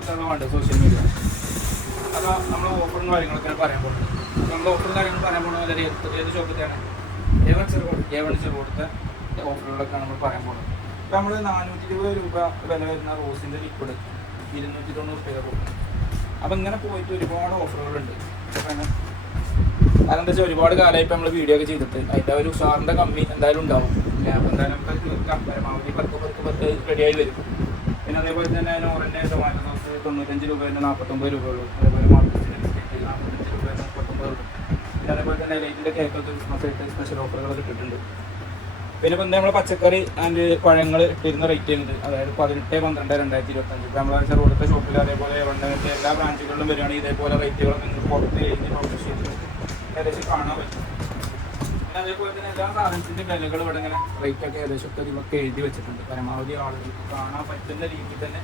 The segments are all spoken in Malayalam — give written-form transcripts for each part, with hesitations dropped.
പരിചയപ്പെടുത്താനുള്ള വേണ്ടത് സോഷ്യൽ മീഡിയ. അപ്പോൾ നമ്മൾ ഓഫറും കാര്യങ്ങളൊക്കെ പറയാൻ പോകുന്നത്. അപ്പോൾ നമ്മൾ ഓഫറും കാര്യങ്ങൾ പറയാൻ പോകുന്നത് വളരെ ഏത് ഷോപ്പിലാണ് A1 കൊടുത്ത ഓഫറുകളൊക്കെയാണ് നമ്മൾ പറയാൻ പോകുന്നത്. ഇപ്പോൾ നമ്മൾ 420 രൂപ വില വരുന്ന റോസിൻ്റെ ലിക്വിഡ് 290 രൂപ കൊടുക്കും. അപ്പോൾ ഇങ്ങനെ പോയിട്ട് ഒരുപാട് ഓഫറുകളുണ്ട്. കാരണം എന്താ വെച്ചാൽ ഒരുപാട് കാലമായി ഇപ്പോൾ നമ്മൾ വീഡിയോ ഒക്കെ ചെയ്തിട്ട് അതിൻ്റെ ഒരു ഉഷാറിൻ്റെ കമ്മി എന്തായാലും ഉണ്ടാവും. അപ്പോൾ എന്തായാലും നമുക്ക് തീർക്കാം. പരമാവധി 10 റെഡിയായി വരും. പിന്നെ അതേപോലെ തന്നെ നോറിൻ്റെ ടൊമാറ്റോ സോസ് 95 രൂപ 49 രൂപ ഉള്ളൂ. അതേപോലെ മാർക്കറ്റിൻ്റെ ബിസ്ക്കറ്റ് 45 രൂപ 39 രൂപ. പിന്നെ അതേപോലെ തന്നെ ലൈറ്റിൻ്റെ കേക്കൊക്കെ ക്രിസ്മസായിട്ട് സ്പെഷ്യൽ ഓഫറുകളൊക്കെ ഇട്ടിട്ടുണ്ട്. പിന്നെ ഇപ്പം നമ്മൾ പച്ചക്കറി ആൻഡ് പഴങ്ങൾ ഇട്ടിരുന്ന റേറ്റ് ചെയ്യുന്നത് അതായത് 18-12-2025. ഇപ്പോൾ നമ്മൾ ചെറുപുഴത്തെ ഷോപ്പിൽ അതേപോലെ എവണ്ണത്തെ എല്ലാ ബ്രാഞ്ചുകളിലും വരികയാണെങ്കിൽ ഇതേപോലെ റേറ്റുകൾ നിങ്ങൾക്ക് പുറത്ത് എഴുതി പബ്ലിഷ് ചെയ്ത് ഏകദേശം കാണാൻ പറ്റും. പിന്നെ അതേപോലെ തന്നെ എല്ലാ സാധനത്തിൻ്റെ വിലകൾ ഇവിടെ ഇങ്ങനെ റേറ്റൊക്കെ ഏകദേശമൊക്കെ ഇതിലൊക്കെ എഴുതി വെച്ചിട്ടുണ്ട്. പരമാവധി ആളുകൾക്ക് കാണാൻ പറ്റുന്ന രീതിയിൽ തന്നെ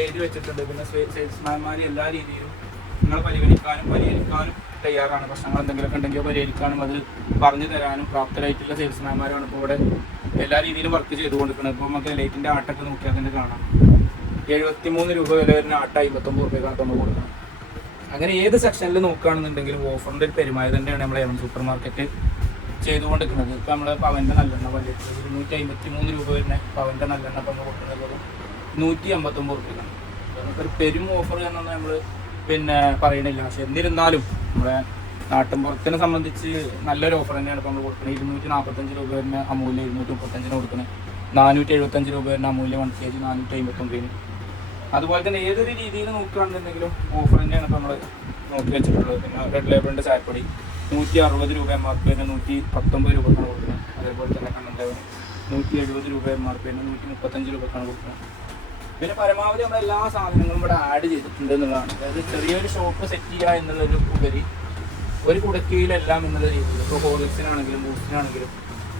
എഴുതി വെച്ചിട്ടുണ്ട്. പിന്നെ സെയിൽസ്മാൻമാർ എല്ലാ രീതിയിലും നിങ്ങൾ പരിഹരിക്കാനും തയ്യാറാണ്. പ്രശ്നങ്ങൾ എന്തെങ്കിലുമൊക്കെ ഉണ്ടെങ്കിൽ പരിഹരിക്കാനും അത് പറഞ്ഞു തരാനും പ്രാപ്തരായിട്ടുള്ള സെയിൽസ്മാൻമാരാണ് ഇപ്പോൾ ഇവിടെ എല്ലാ രീതിയിലും വർക്ക് ചെയ്തുകൊണ്ടിരിക്കുന്നത്. ഇപ്പോൾ നമുക്ക് ലൈറ്റിൻ്റെ ആട്ടൊക്കെ നോക്കിയാൽ തന്നെ കാണാം. 73 രൂപ വില വരുന്ന ആട്ട 59 രൂപയ്ക്കാണ് നമ്മൾ കൊടുക്കുന്നത്. അങ്ങനെ ഏത് സെക്ഷനിൽ നോക്കുകയാണെന്നുണ്ടെങ്കിലും ഓഫറിൻ്റെ ഒരു പെരുമാറ്റം തന്നെയാണ് നമ്മൾ A1 സൂപ്പർ മാർക്കറ്റ് ചെയ്തുകൊണ്ടിരിക്കുന്നത്. ഇപ്പോൾ നമ്മൾ പവൻ്റെ നല്ലെണ്ണ വലിയ 253 രൂപ വരുന്ന പവൻ്റെ നല്ലെണ്ണ ഇപ്പം നമ്മൾ കൊടുക്കുന്നത് 159 രൂപയ്ക്കാണ്. നമുക്കൊരു പെരും ഓഫർ എന്നൊന്നും നമ്മൾ പറയണില്ല. പക്ഷെ എന്നിരുന്നാലും നമ്മുടെ നാട്ടിൻപുറത്തിനെ സംബന്ധിച്ച് നല്ലൊരു ഓഫർ തന്നെയാണ് ഇപ്പോൾ നമ്മൾ കൊടുക്കുന്നത്. 245 രൂപ വരുന്ന അമൂല്യ 235 കൊടുക്കുന്നത്. 475 രൂപ വരുന്ന അമൂല്യ 1 kg 459. അതുപോലെ തന്നെ ഏതൊരു രീതിയിൽ നോക്കുകയാണെന്നുണ്ടെങ്കിലും ഓഫർ തന്നെയാണ് ഇപ്പോൾ നമ്മൾ നോക്കി വെച്ചിട്ടുള്ളത്. പിന്നെ റെഡ് ലേബിളിൻ്റെ ചായപ്പൊടി 160 രൂപ MRP തന്നെ 119 രൂപക്കാണ് കൊടുക്കുന്നത്. അതേപോലെ തന്നെ കണ്ണൻ ലേബിൾ 170 രൂപ MRP തന്നെ 135 രൂപക്കാണ് കൊടുക്കുന്നത്. പിന്നെ പരമാവധി നമ്മൾ എല്ലാ സാധനങ്ങളും ഇവിടെ ആഡ് ചെയ്തിട്ടുണ്ട് എന്നുള്ളതാണ്. അതായത് ചെറിയൊരു ഷോപ്പ് സെറ്റ് ചെയ്യുക എന്നുള്ളൊരു ഉപരി ഒരു കുടക്കീഴിലെല്ലാം എന്നുള്ള രീതിയിൽ ഇപ്പോൾ ഹോർലിക്സിനാണെങ്കിലും ബൂസ്റ്റിനാണെങ്കിലും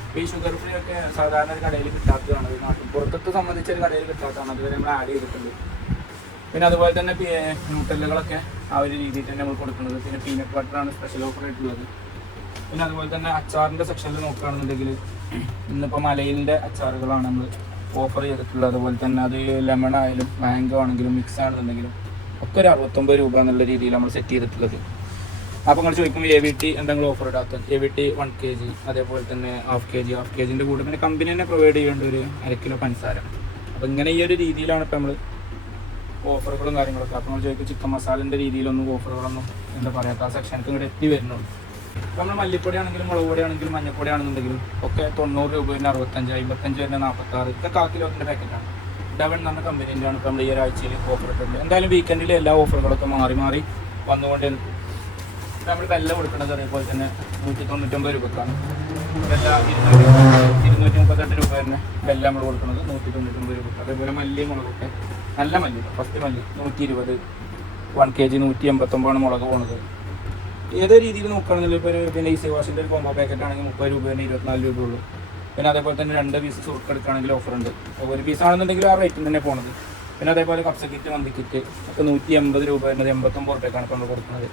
ഇപ്പോൾ ഈ ഷുഗർ ഫ്രീ ഒക്കെ സാധാരണ ഒരു കടയിൽ കിട്ടാത്തതാണ്. നാട്ടിൻ പുറത്തൊക്കെ സംബന്ധിച്ച് ഒരു കടയിൽ കിട്ടാത്തതാണ്. അതുവരെ നമ്മൾ ആഡ് ചെയ്തിട്ടുണ്ട്. പിന്നെ അതുപോലെ തന്നെ ന്യൂട്രലുകളൊക്കെ ആ ഒരു രീതിയിൽ തന്നെ നമ്മൾ കൊടുക്കുന്നത്. പിന്നെ പീനട്ട് ബട്ടറാണ് സ്പെഷ്യൽ ഓഫർ ആയിട്ടുള്ളത്. പിന്നെ അതുപോലെ തന്നെ അച്ചാറിൻ്റെ സെക്ഷനിൽ നോക്കുകയാണെന്നുണ്ടെങ്കിൽ ഇന്നിപ്പോൾ മലയിലിൻ്റെ അച്ചാറുകളാണ് നമ്മൾ ഓഫർ ചെയ്തിട്ടുള്ളത്. അതുപോലെ തന്നെ അത് ലെമൺ ആയാലും മാംഗോ ആണെങ്കിലും മിക്സ് ആണെന്നുണ്ടെങ്കിലും ഒക്കെ ഒരു 69 രൂപ എന്നുള്ള രീതിയിൽ നമ്മൾ സെറ്റ് ചെയ്തിട്ടുള്ളത്. അപ്പോൾ നിങ്ങൾ ചോദിക്കുമ്പോൾ AVT എന്തെങ്കിലും ഓഫർ ഇടാത്തത് AVT 1 kg അതേപോലെ തന്നെ ഹാഫ് kgൻ്റെ കൂടെ പിന്നെ കമ്പനി തന്നെ പ്രൊവൈഡ് ചെയ്യേണ്ട ഒരു 1 കിലോ പഞ്ചസാര. അപ്പോൾ ഇങ്ങനെ ഈ ഒരു രീതിയിലാണ് ഇപ്പോൾ നമ്മൾ ഓഫറുകളും കാര്യങ്ങളൊക്കെ. അപ്പോൾ നമ്മൾ ചോദിക്കും ചിക്കൻ മസാലൻ്റെ രീതിയിലൊന്നും ഓഫറുകളൊന്നും എന്താ പറയാത്ത ആ സെക്ഷനൊക്കെ ഇങ്ങോട്ട് എത്തി വരുന്നുള്ളൂ. ഇപ്പോൾ നമ്മൾ മല്ലിപ്പൊടി ആണെങ്കിലും മുളക് പൊടി ആണെങ്കിലും മഞ്ഞപ്പൊടി ആണെന്നുണ്ടെങ്കിലും ഒക്കെ 90 രൂപ വരുന്ന 65, 55 വരുന്ന 46. ഇതൊക്കെ 1 കിലോത്തിൻ്റെ പാക്കറ്റാണ്. ഡവൺ എന്ന് പറഞ്ഞ കമ്പനീൻ്റെയാണ് ഇപ്പോൾ നമ്മൾ ഈ ഒരാഴ്ചയിൽ ഓഫർ ഇട്ടിട്ടുണ്ട്. എന്തായാലും വീക്കെൻഡിൽ എല്ലാ ഓഫറുകളൊക്കെ മാറി വന്നുകൊണ്ടേ നിൽക്കും. നമ്മൾ വെല്ല കൊടുക്കുന്നത് അതേപോലെ തന്നെ 199 രൂപക്കാണ്. വെല്ല 238 രൂപ വരുന്ന വെല്ല നമ്മൾ കൊടുക്കുന്നത് 199 രൂപ. അതേപോലെ മല്ലി മുളകൊക്കെ നല്ല മല്ലി ഫസ്റ്റ് മല്ലി 120 1 kg 189 മുളക് പോകുന്നത്. ഏത് രീതിയിൽ നോക്കുകയാണെങ്കിലും ഇപ്പോൾ പിന്നെ ഈസി വാഷിൻ്റെ ഒരു കോമ്പോ പാക്കറ്റ് ആണെങ്കിൽ 30 രൂപ 24 രൂപ ഉള്ളൂ. പിന്നെ അതേപോലെ തന്നെ 2 പീസ് സുറുക്ക് എടുക്കുകയാണെങ്കിൽ ഓഫർ ഉണ്ട്. ഒരു പീസ് ആണെന്നുണ്ടെങ്കിൽ ആ റേറ്റിൽ തന്നെ പോകുന്നത്. പിന്നെ അതേപോലെ കപ്സ കിറ്റ് മന്തി കിറ്റ് ഒക്കെ 180 രൂപ വരുന്നത് 89 രൂപയ്ക്കാണ് ഇപ്പോൾ നമ്മൾ കൊടുക്കുന്നത്.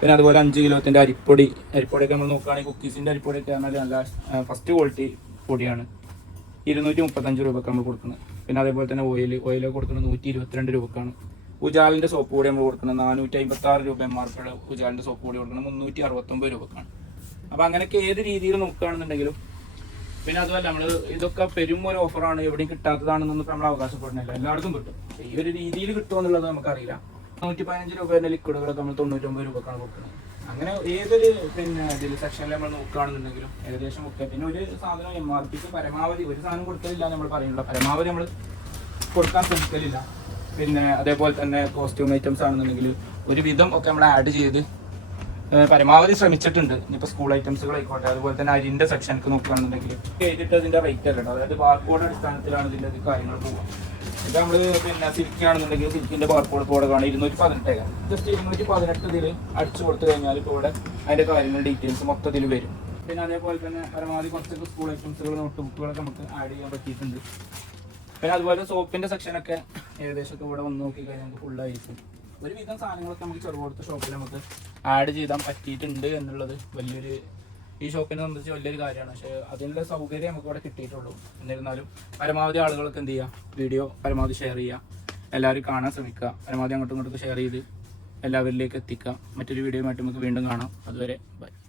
പിന്നെ അതുപോലെ 5 കിലോത്തിൻ്റെ അരിപ്പൊടിയൊക്കെ നമ്മൾ നോക്കുകയാണെങ്കിൽ കുക്കീസിൻ്റെ അരിപ്പൊടിയൊക്കെ പറഞ്ഞാൽ നല്ല ഫസ്റ്റ് ക്വാളിറ്റി പൊടിയാണ്. 235 രൂപയ്ക്ക് നമ്മൾ കൊടുക്കുന്നത്. പിന്നെ അതേപോലെ തന്നെ ഓയിൽ കൊടുക്കുന്നത് 122 രൂപക്കാണ്. ഉജാലിൻ്റെ സോപ്പ് പൊടി നമ്മൾ കൊടുക്കുന്നത് 456 രൂപ MRP ഉജാലിൻ്റെ സോപ്പ് പൊടി കൊടുക്കുന്നത് 369 രൂപക്കാണ്. അപ്പോൾ അങ്ങനെയൊക്കെ ഏത് രീതിയിൽ നോക്കുകയാണെന്നുണ്ടെങ്കിലും പിന്നെ അതുമല്ല നമ്മൾ ഇതൊക്കെ പെരും ഒരു ഓഫറാണ് എവിടെയും കിട്ടാത്തതാണെന്നൊന്നും നമ്മൾ അവകാശപ്പെടുന്നില്ല. എല്ലായിടത്തും കിട്ടും. ഈ ഒരു രീതിയിൽ കിട്ടുമോ എന്നുള്ളത് നമുക്കറിയില്ല. 115 രൂപേൻ്റെ ലിക്വിഡുകളൊക്കെ നമ്മൾ 99 രൂപക്കാണ് കൊടുക്കുന്നത്. അങ്ങനെ ഏതൊരു ഇതിൽ സെക്ഷനിൽ നമ്മൾ നോക്കുകയാണെന്നുണ്ടെങ്കിലും ഏകദേശം ഒക്കെ. പിന്നെ ഒരു സാധനം MRPക്ക് പരമാവധി ഒരു സാധനം കൊടുക്കലില്ല നമ്മൾ പറയുന്നില്ല. പരമാവധി നമ്മൾ കൊടുക്കാൻ ശ്രമിക്കലില്ല. പിന്നെ അതേപോലെ തന്നെ കോസ്റ്റ്യൂം ഐറ്റംസ് ആണെന്നുണ്ടെങ്കിൽ ഒരുവിധം ഒക്കെ നമ്മൾ ആഡ് ചെയ്ത് പരമാവധി ശ്രമിച്ചിട്ടുണ്ട്. ഇനിയിപ്പോൾ സ്കൂൾ ഐറ്റംസുകളായിക്കോട്ടെ അതുപോലെ തന്നെ അരിൻ്റെ സെക്ഷനൊക്കെ നോക്കുകയാണെന്നുണ്ടെങ്കിൽ ചെയ്തിട്ട് അതിൻ്റെ റേറ്റ് അല്ല. അതായത് ബാർകോഡ് അടിസ്ഥാനത്തിലാണ് ഇതിൻ്റെ കാര്യങ്ങൾ പോകുക. ഇപ്പോൾ നമ്മൾ പിന്നെ സിൽക്കാണെന്നുണ്ടെങ്കിൽ സിൽക്കിൻ്റെ ബാർകോഡ് കോഡാണ് 218. ജസ്റ്റ് 218 ഇതിൽ അടിച്ചു കൊടുത്തു കഴിഞ്ഞാൽ ഇപ്പോൾ ഇവിടെ അതിൻ്റെ കാര്യങ്ങൾ ഡീറ്റെയിൽസ് മൊത്തത്തിൽ വരും. പിന്നെ അതേപോലെ തന്നെ പരമാവധി കുറച്ചൊക്കെ സ്കൂൾ ഐറ്റംസുകൾ നോട്ട് ബുക്കുകളൊക്കെ നമുക്ക് ആഡ് ചെയ്യാൻ പറ്റിയിട്ടുണ്ട്. പിന്നെ അതുപോലെ സോപ്പിൻ്റെ സെക്ഷനൊക്കെ ഏകദേശമൊക്കെ ഇവിടെ വന്ന് നോക്കിക്കഴിഞ്ഞാൽ നമുക്ക് ഫുള്ളായിരിക്കും. ഒരുവിധം സാധനങ്ങളൊക്കെ നമുക്ക് ചെറുപുറത്ത് ഷോപ്പിൽ നമുക്ക് ആഡ് ചെയ്താൽ പറ്റിയിട്ടുണ്ട് എന്നുള്ളത് വലിയൊരു ഈ ഷോപ്പിനെ സംബന്ധിച്ച് വലിയൊരു കാര്യമാണ്. പക്ഷേ അതിനുള്ള സൗകര്യം നമുക്ക് ഇവിടെ കിട്ടിയിട്ടുള്ളൂ. എന്നിരുന്നാലും പരമാവധി ആളുകൾക്ക് എന്ത് ചെയ്യുക, വീഡിയോ പരമാവധി ഷെയർ ചെയ്യുക. എല്ലാവരും കാണാൻ ശ്രമിക്കുക. പരമാവധി അങ്ങോട്ടും ഇങ്ങോട്ടും ഷെയർ ചെയ്ത് എല്ലാവരിലേക്ക് എത്തിക്കുക. മറ്റൊരു വീഡിയോയുമായിട്ട് നമുക്ക് വീണ്ടും കാണാം. അതുവരെ ബൈ.